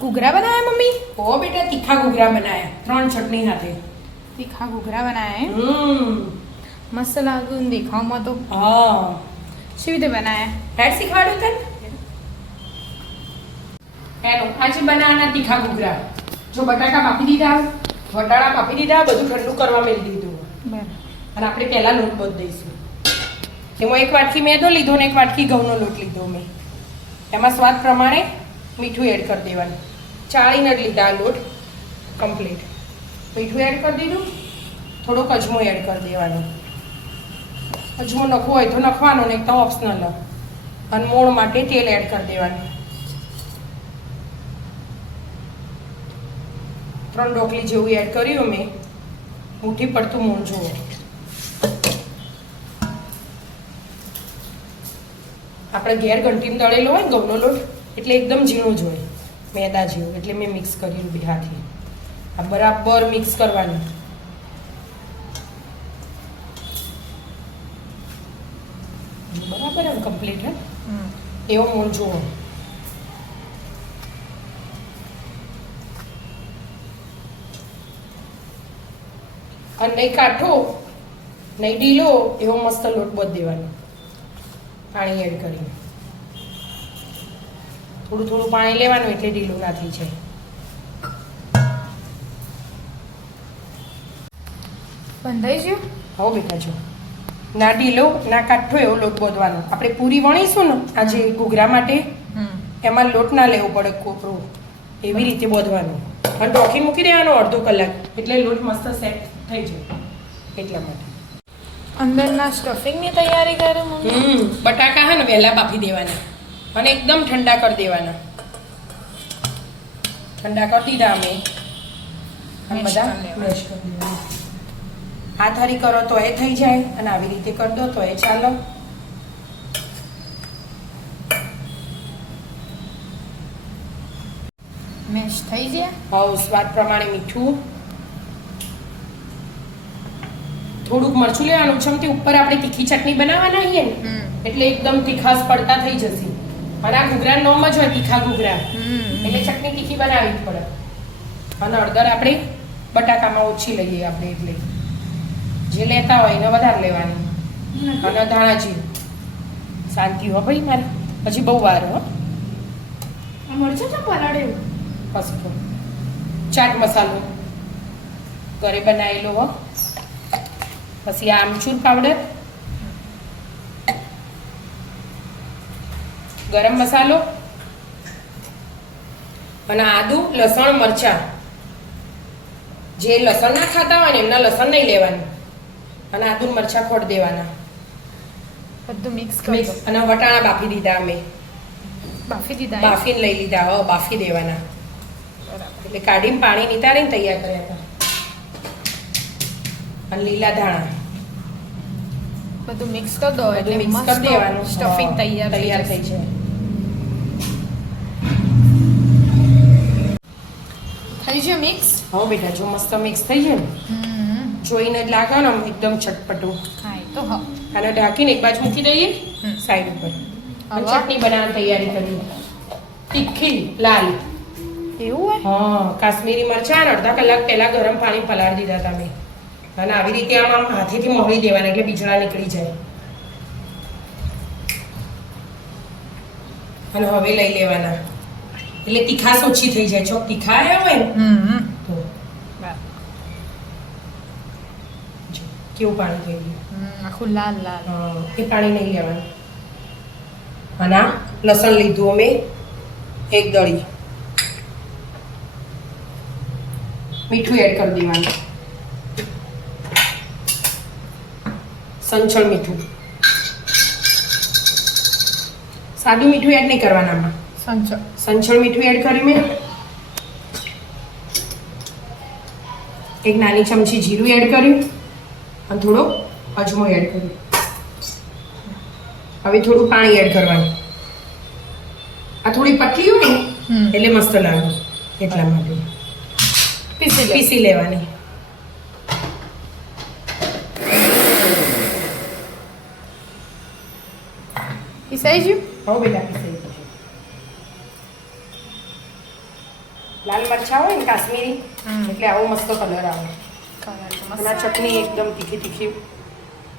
घूघरा बनाया मम्मी? ओ बेटा तीखा घूघरा बनाया 3 चटनी સાથે तीखा घूघरा बनाया है। मस्त लागू देखावમાં તો। હા કેવી રીતે બનાયા? હેડ શીખવાડું તને હેડ આજે બનાવવાના તીખા ઘૂઘરા। જો બટાકા કાપી દીધા, વટાણા કાપી દીધા, બધું ઠંડુ કરવા મેલી દીધું બરાબર। અને આપણે પહેલા લોટ બાંધી દઈશું। એમાં 1 વાટકી મેદો લીધો ને 1 વાટકી ઘઉંનો લોટ લીધો મેં। એમાં સ્વાદ પ્રમાણે મીઠું એડ કરી દેવાનું। ચાળીને જ લીધા લોટ કમ્પ્લીટ। મીઠું એડ કરી દીધું, થોડોક અજમો એડ કરી દેવાનો। અજમો નાખવો હોય તો નાખવાનો, ને એકદમ ઓપ્શનલ। અને મોણ માટે તેલ એડ કરી દેવાનું। 3 ઢોકળી જેવું એડ કર્યું મેં। મુઠ્ઠી પડતું મોણ જુઓ। આપણે ઘેર ઘંટીમાં દળેલો હોય ઘઉંનો લોટ એટલે એકદમ ઝીણો જ હોય, મેદા જેવું, એટલે મેં મિક્સ કર્યું બે હાથે। આ બરાબર મિક્સ કરવાનું। બરાબર એમ કમ્પ્લીટ હે એવો મોણ જુઓ। અને નહીં કાઠો નહીં ઢીલો એવો મસ્ત લોટ બાંધી દેવાનો પાણી એડ કરીને। થોડું થોડું પાણી લેવાનું એટલે ઢીલું ના થઈ જાય। બંધાઈ ગયું? હવે બેટા જો ના ઢીલો ના કાઠો એવો લોટ બાંધવાનો। આપણે પૂરી વણીશું ને આજે ઘૂઘરા માટે, એમાં લોટ ના લેવો પડે કોપરો, એવી રીતે બાંધવાનું। અને ઢોકી મૂકી દેવાનો અડધો કલાક એટલે લોટ મસ્ત સેટ થઈ જાય એટલા માટે। અંદરના સ્ટફિંગની તૈયારી કરે મમ્મી? બટાકા હે ને વહેલા બાફી દેવાના અને એકદમ ઠંડા કરી દેવાના। ઠંડા કરી દીધા અમે અને બધા મેશ કરી દેવાના। હાથ હરી કરો તો એ થઈ જાય અને આવી રીતે કરી દો તો એ ચાલો। મેશ થઈ ગયા? હવે સ્વાદ પ્રમાણે મીઠું, થોડુંક મરચું લેવાનું। ચમચી ઉપર આપણે તીખી ચટણી બનાવવાના છીએ ને એટલે એકદમ તીખાસ પડતા થઈ જશે। અને આ ઘૂઘરા નોમ જ હોય તીખા ઘૂઘરા, એટલે ચટણી તીખી બનાવવી જ પડે। અને હળદર આપણે બટાકામાં ઓછી લઈએ આપણે, એટલે જે લેતા હોય એને વધારે લેવાની। અને ધાણા જીરું શાંતિ હો ભાઈ મારે, હજી બહુ વાર હો। મરચું તો પલાળે પસકો ચાટ મસાલો ઘરે બનાવેલો હો। પછી આ આમચૂર પાવડર, ગરમ મસાલો અને આદુ લસણ મરચાં। જે લસણ ના ખાતા હોય ને એમના લસણ નહીં લેવાનું અને આદુ મરચાં ખોટ દેવાના। બધું મિક્સ કરી દો। અને વટાણા બાફી દીધા અમે, બાફી દીધા? બાફીને લઈ લીધા, હવે બાફી દેવાના। એટલે કાઢીને પાણી નિતારીને તૈયાર કર્યા હતા। અને લીલા ધાણા બધું મિક્સ કરી દો એટલે મિક્સ કરી દેવાનું। સ્ટફિંગ તૈયાર થઈ જાય। થઈ ગયું મિક્સ? હા બેટા જો મસ્ત મિક્સ થઈ જાય ને, જોઈને જ લાગે ને એકદમ ચટપટું। હા તો હા। અને ઢાંકીને એક બાજુ મૂકી દઈએ સાઈડ ઉપર। અને ચટણી બનાવવાની તૈયારી કરીએ તીખી લાલ। એવું હોય? હા, કાશ્મીરી મરચાં અડધા કલાક પહેલા ગરમ પાણી પલાળી દીધા હતા મેં। અને આવી રીતે આમ હાથેથી મોળી દેવાના એટલે બીજળા નીકળી જાય। અને હવે લઈ લેવાના એટલે તીખાશ ઓછી થઈ જાય। ચોક તીખા આવ્યા હોય ને તો કેવું પાણી થઈ ગયું, આખું લાલ લાલ। એ પાણી નહીં લેવાનું। અને આ લસણ લીધું અમે 1 દળી, મીઠું એડ કરી દેવાનું। સંચળ મીઠું, સાદું મીઠું એડ નહીં કરવાના આમાં। સંચળ મીઠું એડ કરી મેં। 1 નાની ચમચી જીરું એડ કર્યું અને થોડો અજમો એડ કર્યો। હવે થોડું પાણી એડ કરવાનું। આ થોડી પતલી હોય ને એટલે મસ્ત લાગે, એટલા માટે પીસી લેવાની। પીસાઈ ગયું? હવે બેટા પીસાઈ ગયું। લાલ મરચાં હોય ને કાશ્મીરી એટલે આવો મસ્ત કલર આવે. અને આ ચટણી એકદમ તીખી તીખી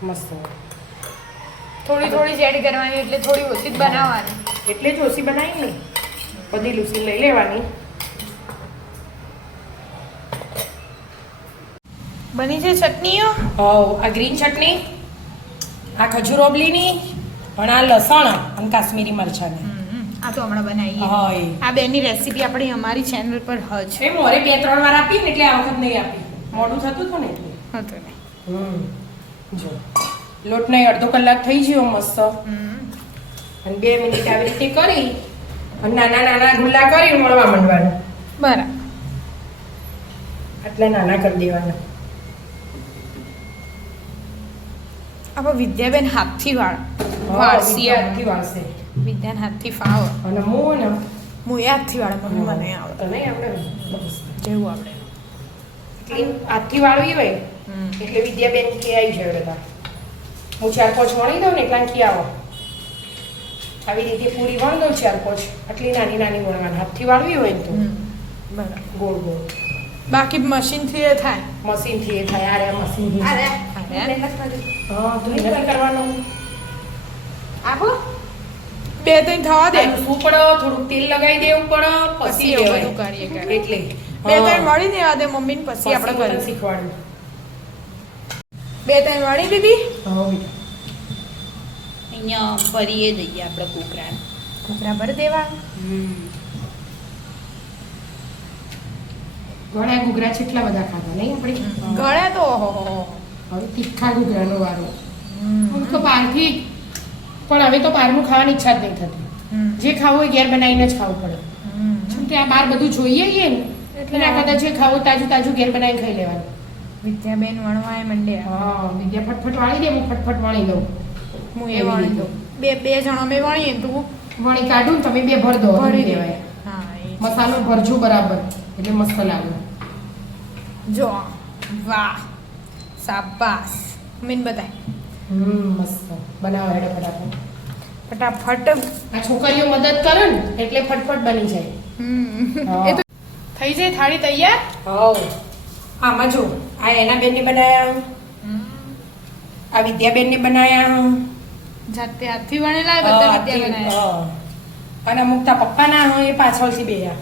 મસ્ત હોય. થોડી થોડી જ એડ કરવાની એટલે થોડી ઓછી જ બનાવવાની. એટલે જ ઓછી બનાવી ને બધી લૂસી લઈ લેવાની. બની છે ચટણીઓ. આ ગ્રીન ચટણી, આ ખજૂર ઓબલીની, અને આ લસણ અને કાશ્મીરી મરચાંની. આ તો હમણાં બનાવીએ. હા એ આ બેની રેસીપી આપણી અમારી ચેનલ પર છે. એ મોરે 2-3 વાર આપી ને એટલે આ વખત નહીં આપી. મોડું થતું હતું ને એટલે. હતું ને. જો લોટને અડધો કલાક થઈ ગયો મસ્ત. અને 2 મિનિટ આવી રીતે કરી અને નાના નાના ગુલ્લા કરી મળવા માંડવાનું. બરાબર. આટલા નાના કરી દેવાના. આપણે વિદ્યાબેન હાથથી વાળશી. હાથથી વાળશે. વિદ્યાન હાથથી ફાવ. અને હું ને હું એ હાથથી વાળે મમ્મી મને આવે. તને આપણે બસ જેવું આપણે ક્લીન હાથથી વાળવી હોય એટલે વિદ્યાબેન કે આવી જાય બધા. હું 4-5 વણી દઉં ને એટલા કી આવો. આવી રીતે પૂરી વણ દઉં 4-5. આટલી નાની નાની વણવાની. હાથથી વાળવી હોય ને તો બરાબર ગોળ ગોળ. બાકી મશીનથી એ થાય. મશીનથી એ થાય. આ રે મશીનથી. હા તો એ નથી કરવાનું. આપો 2-3 થવા દે. શું પડે થોડુંક તેલ લગાવી દેવું પડે પછી એવું દેવાય. બધું કરીએ એટલે 2-3 મળી દેવા દે મમ્મીને પછી આપણે કરીએ. શીખવાડું. 2-3 મળી દીધી. હા બેટા. અહીંયા ભરીએ દઈએ આપણે ઘૂઘરાને. ઘૂઘરા ભરી દેવા. ઘણા ઘૂઘરા કેટલા બધા ખાધા નહીં આપણે. ગળે તો ઓહો હવે તીખા ઘૂઘરાનો વારો. હું તો બહારથી પણ હવે તો બહારનું ખાવાની ઈચ્છા જ નહીં થતી. જે ખાવું હોય ઘેર બનાવીને જ ખાવું પડે. જેમ કે આ બહાર બધું જોઈએ ને એટલે ના કદાચ જે ખાવું તાજું તાજું ઘેર બનાવીને ખાઈ લેવાનું. વિદ્યાબેન વણવાય મંડ્યા. હા વિદ્યા ફટફટ વાળી દે. હું ફટફટ વણી દઉં. હું એ વણી દઉં. બે જણા અમે વણીએ તું વણી કાઢું ને તમે 2 ભર દો. ભરી દેવાય. હા એ મસાલો ભરજો બરાબર એટલે મસ્ત લાગે. જો વાહ શાબાશ મીન બતાય. મસ્ત બનાવો હેડે ફટાફટ. ફટાફટ. આ છોકરીઓ મદદ કરે ને એટલે ફટફટ બની જાય. એ તો થઈ જાય થાળી તૈયાર. હા આમાં જો આ એના બેનને બનાયા, આ વિદ્યાબેનને બનાયા, જાતે હાથથી વણેલા બધા વિદ્યા બનાયા. અને અમુક તા પપ્પાના હોય એ પાછળથી બેયા.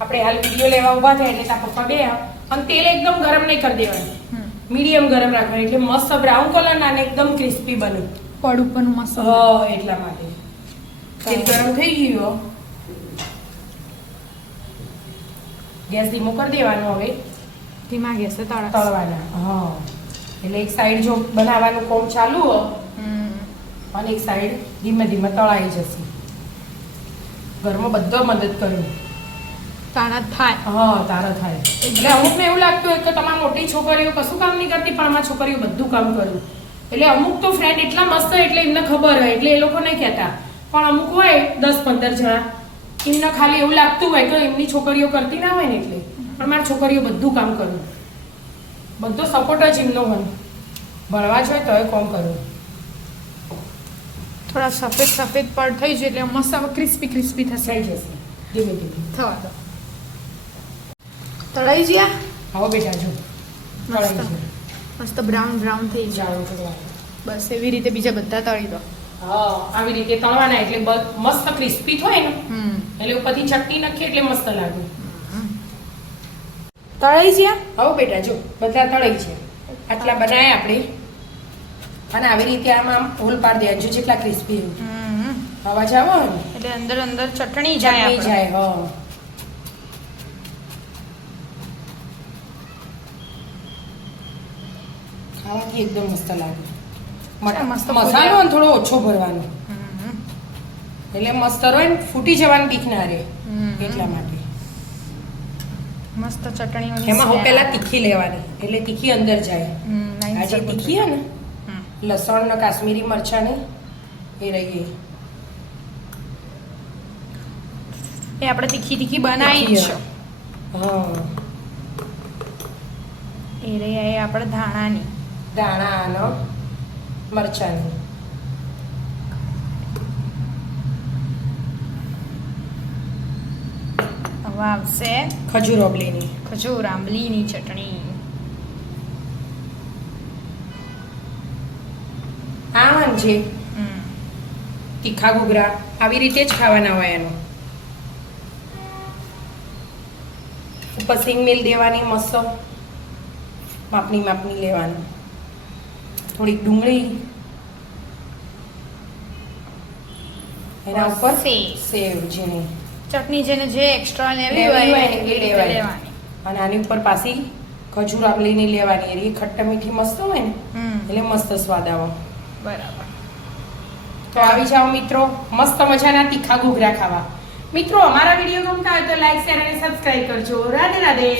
આપણે હાલ વિડીયો લેવા ઊભા થયા એટલે તા પપ્પા બેયા. અને તેલ એકદમ ગરમ નહીં કરી દેવાનું. મીડિયમ ગરમ રાખવાનું એટલે મસ્ત બ્રાઉન કલર ના અને એકદમ ક્રિસ્પી બને. પડ ઉપરનું મસ્ત. એટલા માટે તેલ ગરમ થઈ ગયું. ગેસ ધીમો કરી દેવાનો. હવે ધીમા ગેસે તળવાના. હા એટલે એક સાઈડ જો બનાવવાનું કોમ ચાલુ હો અને એક સાઈડ ધીમે ધીમે તળાઈ જશે. ઘરમાં બધો મદદ કર્યું તાણા થાય. હા તારા થાય. એટલે અમુકને એવું લાગતું હોય કે તમારી મોટી છોકરીઓ કશું કામ નહીં કરતી પણ અમારી છોકરીઓ બધું કામ કર્યું. એટલે અમુક તો ફ્રેન્ડ એટલા મસ્ત એટલે એમને ખબર હોય એટલે એ લોકો નહીં કહેતા. પણ અમુક હોય 10-15 જણા એમને ખાલી એવું લાગતું હોય કે એમની છોકરીઓ કરતી ના હોય ને એટલે. પણ મારી છોકરીઓ બધું કામ કર્યું. બધો સપોર્ટ જ એમનો હોય. ભણવા જ હોય તોય કોમ કર્યું. થોડા સફેદ સફેદ પડ થઈ જાય એટલે મસ્ત ક્રિસ્પી ક્રિસ્પી થશે. થઈ જશે ધીમે ધીમે. થવા દો. તળાઈ ગયા. આવો બેટા જો મસ્ત મસ્ત બ્રાઉન બ્રાઉન થઈ જાય. બસ એવી રીતે બીજા બધા તળી દો. હા આવી રીતે તળવાના એટલે મસ્ત ક્રિસ્પી થાય ને એટલે ઉપરથી ચટણી નાખીએ એટલે મસ્ત લાગે. તળાઈ ગયા. આવો બેટા જો બધા તળાઈ છે. આટલા બનાવ્યા આપણે અને આવી રીતે આમ હોલ પાડ દેવા જો જેટલા ક્રિસ્પી અવાજ આવો ને એટલે અંદર અંદર ચટણી જાય. હા ખાવાથી એકદમ મસ્ત લાગે. મસાલો થોડો ઓછો ભરવાનો એટલે મસ્ત હોય ને ફૂટી જવાની બીક ના રહે એટલા માટે. મસ્ત ચટણી એમાં હું પહેલા તીખી લેવાની એટલે તીખી અંદર જાય. આ જે તીખી હે ને લસણ ને કાશ્મીરી મરચાની એ રહી ગઈ. એ આપણે તીખી તીખી બનાવી છે. હા એ રહી એ આપણે ધાણાની દાણા અને મરચાની. હવે એમાં આવશે ખજૂર આંબલીની. ખજૂર આંબલીની ચટણી. આ જે તીખા ઘૂઘરા આવી રીતે જ ખાવાના હોય એનું. ઉપર સિંગ મિલ દેવાની મસ્ત, માપની લેવાની. થોડીક ડુંગળી, એના ઉપર સેવ જેની ચટણી જેને જે એક્સ્ટ્રા લેવી લેવી હોય હોય એ એ રીતે લેવાની. લેવાની. અને આની ઉપર પાછી ખજૂર આંબલીની લેવાની. એ ખટ્ટા મીઠી મસ્ત હોય ને એટલે મસ્ત સ્વાદ આવે. બરાબર. તો આવી જાઓ મિત્રો મસ્ત મજાના તીખા ઘૂઘરા ખાવા. મિત્રો અમારા વિડીયો ગમતા હોય તો લાઈક શેર અને સબસ્ક્રાઇબ કરજો. રાધે રાધે.